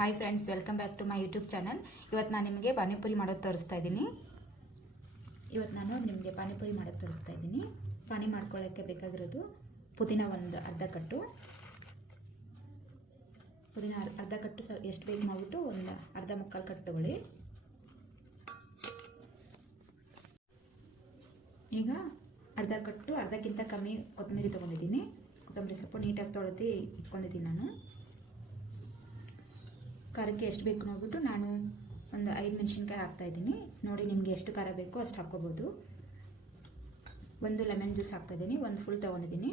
Hi friends, welcome back to my YouTube channel. ಇವತ್ತು ನಾನು ನಿಮಗೆ ಪಾನಿಪುರಿ ಮಾಡೋದು ತೋರಿಸ್ತಾ ಇದ್ದೀನಿ. ಪಾನಿ ಮಾಡ್ಕೊಳ್ಳೋಕ್ಕೆ ಬೇಕಾಗಿರೋದು ಪುದೀನ ಒಂದು ಅರ್ಧ ಕಟ್ಟು. ಪುದೀನ ಅರ್ಧ ಕಟ್ಟು ಎಷ್ಟು ಬೇಕು ಮಾಡಿಬಿಟ್ಟು ಒಂದು ಅರ್ಧ ಮುಕ್ಕಾಲು ಕಟ್ಟು ತೊಗೊಳ್ಳಿ. ಈಗ ಅರ್ಧ ಕಟ್ಟು ಅರ್ಧಕ್ಕಿಂತ ಕಮ್ಮಿ ಕೊತ್ತಂಬರಿ ತೊಗೊಂಡಿದ್ದೀನಿ. ಕೊತ್ತಂಬರಿ ಸೊಪ್ಪು ನೀಟಾಗಿ ತೊಳೆದು ಇಟ್ಕೊಂಡಿದ್ದೀನಿ. ನಾನು ಖಾರಕ್ಕೆ ಎಷ್ಟು ಬೇಕು ನೋಡ್ಬಿಟ್ಟು ನಾನು ಒಂದು 5 ಮೆಣಸಿನ್ಕಾಯಿ ಹಾಕ್ತಾಯಿದ್ದೀನಿ. ನೋಡಿ, ನಿಮಗೆ ಎಷ್ಟು ಖಾರ ಬೇಕೋ ಅಷ್ಟು ಹಾಕ್ಕೋಬೋದು. ಒಂದು ಲೆಮನ್ ಜ್ಯೂಸ್ ಹಾಕ್ತಾಯಿದ್ದೀನಿ. ಒಂದು ಫುಲ್ ತೊಗೊಂಡಿದ್ದೀನಿ.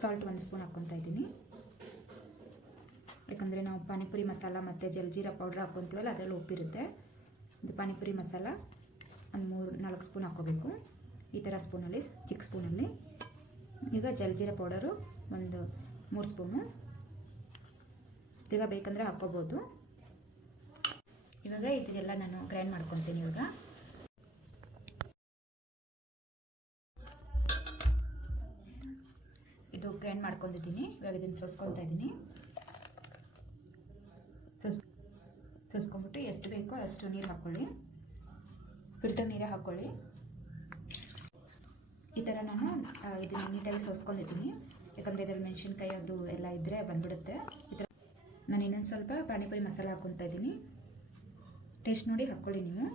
ಸಾಲ್ಟ್ 1 ಸ್ಪೂನ್ ಹಾಕ್ಕೊತಾ ಇದ್ದೀನಿ. ಯಾಕಂದರೆ ನಾವು ಪಾನಿಪುರಿ ಮಸಾಲ ಮತ್ತು ಜಲ್ಜೀರಾ ಪೌಡ್ರ್ ಹಾಕ್ಕೊತೀವಲ್ಲ, ಅದರಲ್ಲಿ ಉಪ್ಪಿರುತ್ತೆ. ಇದು ಪಾನಿಪುರಿ ಮಸಾಲ ಒಂದು 3-4 ಸ್ಪೂನ್ ಹಾಕ್ಕೋಬೇಕು. ಈ ಥರ ಸ್ಪೂನಲ್ಲಿ, ಚಿಕ್ಕ ಸ್ಪೂನಲ್ಲಿ. ಈಗ ಜಲ್ಜೀರಾ ಪೌಡರು ಒಂದು 3 ಸ್ಪೂನು. ತಿರ್ಗಾ ಬೇಕಂದರೆ ಹಾಕ್ಕೋಬೋದು. ಇವಾಗ ಇದೆಲ್ಲ ನಾನು ಗ್ರೈಂಡ್ ಮಾಡ್ಕೊತೀನಿ. ಇವಾಗ ಇದು ಗ್ರೈಂಡ್ ಮಾಡ್ಕೊಂಡಿದ್ದೀನಿ. ಇವಾಗ ಇದನ್ನು ಸೋಸ್ಕೊತಾ ಇದ್ದೀನಿ. ಸೋಸ್ಕೊಂಡ್ಬಿಟ್ಟು ಎಷ್ಟು ಬೇಕೋ ಅಷ್ಟು ನೀರು ಹಾಕ್ಕೊಳ್ಳಿ. ಫಿಲ್ಟರ್ ನೀರೇ ಹಾಕ್ಕೊಳ್ಳಿ. ಈ ಥರ ನಾನು ಇದನ್ನು ನೀಟಾಗಿ ಸೋಸ್ಕೊಂಡಿದ್ದೀನಿ. ಯಾಕಂದರೆ ಇದರಲ್ಲಿ ಮೆಣಸಿನ್ಕಾಯಿ ಅದು ಎಲ್ಲ ಇದ್ದರೆ ಬಂದ್ಬಿಡುತ್ತೆ. ಈ ಥರ ನಾನು ಇನ್ನೊಂದು ಸ್ವಲ್ಪ ಪಾನಿಪುರಿ ಮಸಾಲ ಹಾಕ್ಕೊತಾ ಇದ್ದೀನಿ. ಟೇಸ್ಟ್ ನೋಡಿ ಹಾಕ್ಕೊಳ್ಳಿ ನೀವು.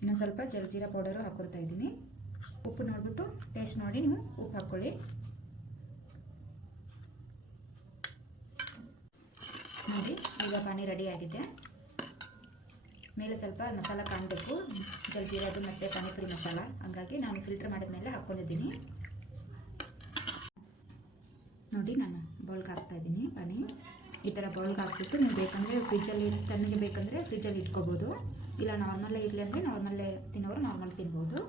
ಇನ್ನೊಂದು ಸ್ವಲ್ಪ ಜಲ್ಜೀರಾ ಪೌಡರು ಹಾಕ್ಕೊಳ್ತಾ ಇದ್ದೀನಿ. ಉಪ್ಪು ನೋಡಿಬಿಟ್ಟು ಟೇಸ್ಟ್ ನೋಡಿ ನೀವು ಉಪ್ಪು ಹಾಕ್ಕೊಳ್ಳಿ. ನೋಡಿ, ಈಗ ಪಾನಿ ರೆಡಿ ಆಗಿದೆ. ಮೇಲೆ ಸ್ವಲ್ಪ ಮಸಾಲ ಕಾಣಬೇಕು, ಜಲ್ಜೀರಾದು ಮತ್ತು ಪಾನಿಪುರಿ ಮಸಾಲ. ಹಂಗಾಗಿ ನಾನು ಫಿಲ್ಟರ್ ಮಾಡಿದ ಮೇಲೆ ಹಾಕ್ಕೊಂಡಿದ್ದೀನಿ. ನೋಡಿ, ನಾನು ಬೌಲ್ಗೆ ಹಾಕ್ತಾಯಿದ್ದೀನಿ ಪಾನಿ. ಈ ಥರ ಬೌಲ್ಗೆ ಹಾಕ್ಬಿಟ್ಟು ನೀವು ಬೇಕಂದರೆ ಫ್ರಿಜ್ಜಲ್ಲಿ, ತಣ್ಣಗೆ ಬೇಕಂದರೆ ಫ್ರಿಜ್ಜಲ್ಲಿ ಇಟ್ಕೋಬೋದು. ಇಲ್ಲ ನಾರ್ಮಲ್ಲೇ ಇರಲಿ ಅಂದರೆ ನಾರ್ಮಲ್ಲೇ ತಿನ್ನೋರು ನಾರ್ಮಲ್ ತಿನ್ಬೋದು.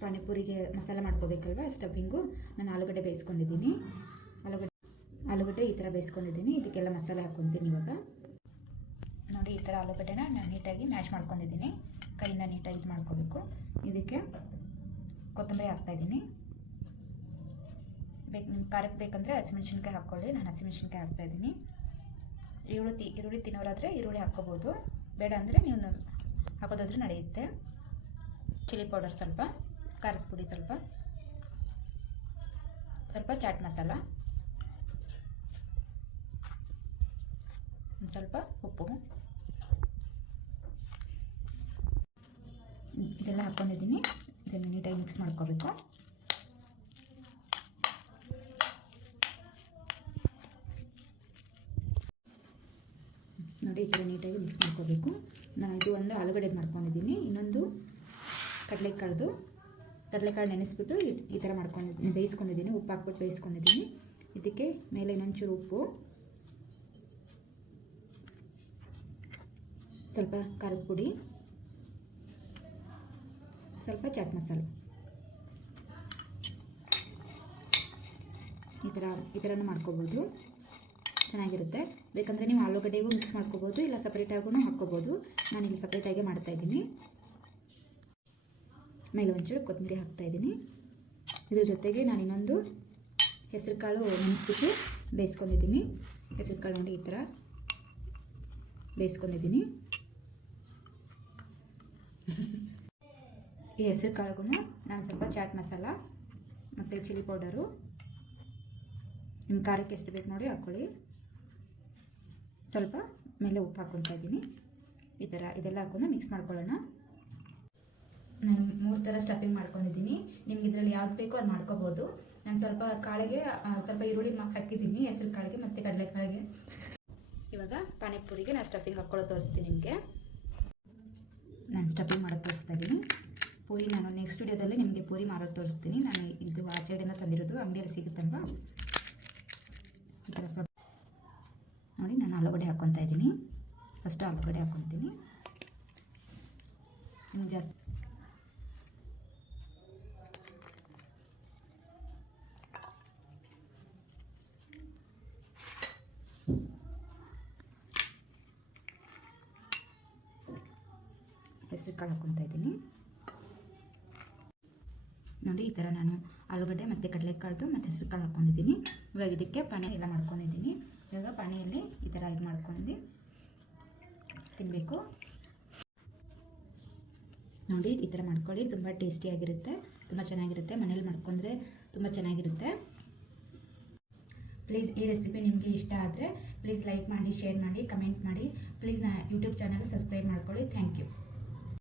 ಪಾನಿಪುರಿಗೆ ಮಸಾಲ ಮಾಡ್ಕೋಬೇಕಲ್ವ, ಸ್ಟಫಿಂಗು. ನಾನು ಆಲೂಗಡ್ಡೆ ಬೇಯಿಸ್ಕೊಂಡಿದ್ದೀನಿ. ಆಲೂಗಡ್ಡೆ ಈ ಥರ ಬೇಯಿಸ್ಕೊಂಡಿದ್ದೀನಿ. ಇದಕ್ಕೆಲ್ಲ ಮಸಾಲೆ ಹಾಕ್ಕೊತೀನಿ. ಇವಾಗ ನೋಡಿ, ಈ ಥರ ಆಲೂಗಡ್ಡೆನ ನಾನು ನೀಟಾಗಿ ಮ್ಯಾಶ್ ಮಾಡ್ಕೊಂಡಿದ್ದೀನಿ. ಕೈಯಿಂದ ನೀಟಾಗಿ ಇದು ಮಾಡ್ಕೋಬೇಕು. ಇದಕ್ಕೆ ಕೊತ್ತಂಬರಿ ಹಾಕ್ತಾಯಿದ್ದೀನಿ. ಖಾರಕ್ಕೆ ಬೇಕಂದರೆ ಹಸಿಮೆಣ್ಸಿನ್ಕಾಯಿ ಹಾಕ್ಕೊಳ್ಳಿ. ನಾನು ಹಸಿಮೆಣ್ಸಿನ್ಕಾಯಿ ಹಾಕ್ತಾಯಿದ್ದೀನಿ. ಈರುಳ್ಳಿ ತಿನ್ನೋರಾದರೆ ಈರುಳ್ಳಿ ಹಾಕ್ಕೋಬೋದು. ಬೇಡ ಅಂದರೆ ನೀವು ಹಾಕೋದಾದ್ರೂ ನಡೆಯುತ್ತೆ. ಚಿಲ್ಲಿ ಪೌಡರ್ ಸ್ವಲ್ಪ, ಖಾರದ ಪುಡಿ ಸ್ವಲ್ಪ ಚಾಟ್ ಮಸಾಲ, ಒಂದು ಸ್ವಲ್ಪ ಉಪ್ಪು, ಇದೆಲ್ಲ ಹಾಕ್ಕೊಂಡಿದ್ದೀನಿ. ಇದನ್ನು ನೀಟಾಗಿ ಮಿಕ್ಸ್ ಮಾಡ್ಕೋಬೇಕು. ನೋಡಿ, ಈ ಥರ ನೀಟಾಗಿ ಮಿಕ್ಸ್ ಮಾಡ್ಕೋಬೇಕು. ನಾನು ಇದು ಒಂದು ಆಲೂಗಡ್ಡೆ ಮಾಡ್ಕೊಂಡಿದ್ದೀನಿ. ಇನ್ನೊಂದು ಕಡಲೆಕಾಳು ನೆನೆಸ್ಬಿಟ್ಟು ಈ ಥರ ಬೇಯಿಸ್ಕೊಂಡಿದ್ದೀನಿ. ಉಪ್ಪು ಹಾಕ್ಬಿಟ್ಟು ಬೇಯಿಸ್ಕೊಂಡಿದ್ದೀನಿ. ಇದಕ್ಕೆ ಮೇಲೆ ಇನ್ನೊಂಚೂರು ಉಪ್ಪು, ಸ್ವಲ್ಪ ಖಾರದ ಪುಡಿ, ಸ್ವಲ್ಪ ಚಾಟ್ ಮಸಾಲ. ಈ ಥರನೂ ಮಾಡ್ಕೋಬೋದು, ಚೆನ್ನಾಗಿರುತ್ತೆ. ಬೇಕಂದರೆ ನೀವು ಆಲೂಗಡ್ಡೆಗೂ ಮಿಕ್ಸ್ ಮಾಡ್ಕೋಬೋದು, ಇಲ್ಲ ಸಪ್ರೇಟಾಗೂ ಹಾಕ್ಕೋಬೋದು. ನಾನಿಲ್ಲಿ ಸಪ್ರೇಟಾಗಿ ಮಾಡ್ತಾಯಿದ್ದೀನಿ. ಮೇಲೆ ಒಂಚೂರು ಕೊತ್ತಂಬರಿ ಹಾಕ್ತಾಯಿದ್ದೀನಿ. ಇದ್ರ ಜೊತೆಗೆ ನಾನು ಇನ್ನೊಂದು ಹೆಸರು ಕಾಳು ನೆನೆಸ್ಬಿಟ್ಟು ಬೇಯಿಸ್ಕೊಂಡಿದ್ದೀನಿ. ಹೆಸರು ಕಾಳು ನೋಡಿ, ಈ ಥರ ಬೇಯಿಸ್ಕೊಂಡಿದ್ದೀನಿ. ಈ ಹೆಸರು ಕಾಳಿಗೂ ನಾನು ಸ್ವಲ್ಪ ಚಾಟ್ ಮಸಾಲ ಮತ್ತು ಚಿಲ್ಲಿ ಪೌಡರು, ನಿಮ್ಮ ಖಾರಕ್ಕೆ ಎಷ್ಟು ಬೇಕು ನೋಡಿ ಹಾಕ್ಕೊಳ್ಳಿ. ಸ್ವಲ್ಪ ಮೇಲೆ ಉಪ್ಪು ಹಾಕ್ಕೊತಾ ಇದ್ದೀನಿ. ಈ ಥರ ಇದೆಲ್ಲ ಹಾಕೊಂಡು ಮಿಕ್ಸ್ ಮಾಡ್ಕೊಳ್ಳೋಣ. ನಾನು 3 ಥರ ಸ್ಟಫಿಂಗ್ ಮಾಡ್ಕೊಂಡಿದ್ದೀನಿ. ನಿಮ್ಗೆ ಇದರಲ್ಲಿ ಯಾವ್ದು ಬೇಕೋ ಅದು ಮಾಡ್ಕೋಬೋದು. ನಾನು ಸ್ವಲ್ಪ ಕಾಳಿಗೆ ಸ್ವಲ್ಪ ಈರುಳ್ಳಿ ಹಾಕಿದ್ದೀನಿ, ಹೆಸರು ಕಾಳಿಗೆ ಮತ್ತು ಕಡಲೆಕಾಳಿಗೆ. ಇವಾಗ ಪಾನಿಪುರಿಗೆ ನಾನು ಸ್ಟಫಿಂಗ್ ಹಾಕ್ಕೊಳ್ಳೋ ತೋರಿಸ್ತೀನಿ ನಿಮಗೆ. ನಾನು ಸ್ಟಫಿಂಗ್ ಮಾಡೋದು ತೋರಿಸ್ತಾ ಇದ್ದೀನಿ. ಪೂರಿ ನಾನು ನೆಕ್ಸ್ಟ್ ವಿಡಿಯೋದಲ್ಲಿ ನಿಮಗೆ ಪೂರಿ ಮಾಡೋದು ತೋರಿಸ್ತೀನಿ. ನಾನು ಇದು ಆಚೆಡೆಯಿಂದ ತಂದಿರೋದು, ಅಂಗಡಿಯಲ್ಲಿ ಸಿಗುತ್ತಲ್ವ. ಈ ಥರ ನೋಡಿ, ನಾನು ಆಲೂಗಡ್ಡೆ ಹಾಕ್ಕೊತಾ ಇದ್ದೀನಿ. ಫಸ್ಟ್ ಆಲೂಗಡ್ಡೆ ಹಾಕ್ಕೊತೀನಿ. ನಿಮ್ಗೆ ಜಾಸ್ತಿ ಹೆಸರು ಕಾಳು ಹಾಕ್ಕೊತಾ ಇದ್ದೀನಿ. ನೋಡಿ, ಈ ಥರ ನಾನು ಆಲೂಗಡ್ಡೆ ಮತ್ತು ಕಡಲೆಕಾಳು ಮತ್ತು ಹೆಸರು ಕಾಳು ಹಾಕ್ಕೊಂಡಿದ್ದೀನಿ. ಇವಾಗ ಇದಕ್ಕೆ ಪಾನಿ ಎಲ್ಲ ಮಾಡ್ಕೊಂಡಿದ್ದೀನಿ. ಇವಾಗ ಪಾನಿಯಲ್ಲಿ ಈ ಥರ ಇದು ಮಾಡ್ಕೊಂಡು ತಿನ್ನಬೇಕು. ನೋಡಿ ಈ ಥರ ಮಾಡ್ಕೊಳ್ಳಿ, ತುಂಬ ಟೇಸ್ಟಿಯಾಗಿರುತ್ತೆ, ತುಂಬ ಚೆನ್ನಾಗಿರುತ್ತೆ. ಮನೇಲಿ ಮಾಡ್ಕೊಂಡ್ರೆ ತುಂಬ ಚೆನ್ನಾಗಿರುತ್ತೆ. ಪ್ಲೀಸ್ ಈ ರೆಸಿಪಿ ನಿಮಗೆ ಇಷ್ಟ ಆದರೆ ಪ್ಲೀಸ್ ಲೈಕ್ ಮಾಡಿ, ಶೇರ್ ಮಾಡಿ, ಕಮೆಂಟ್ ಮಾಡಿ. ಪ್ಲೀಸ್ ಯೂಟ್ಯೂಬ್ ಚಾನಲ್ ಸಬ್ಸ್ಕ್ರೈಬ್ ಮಾಡ್ಕೊಳ್ಳಿ. Thank you.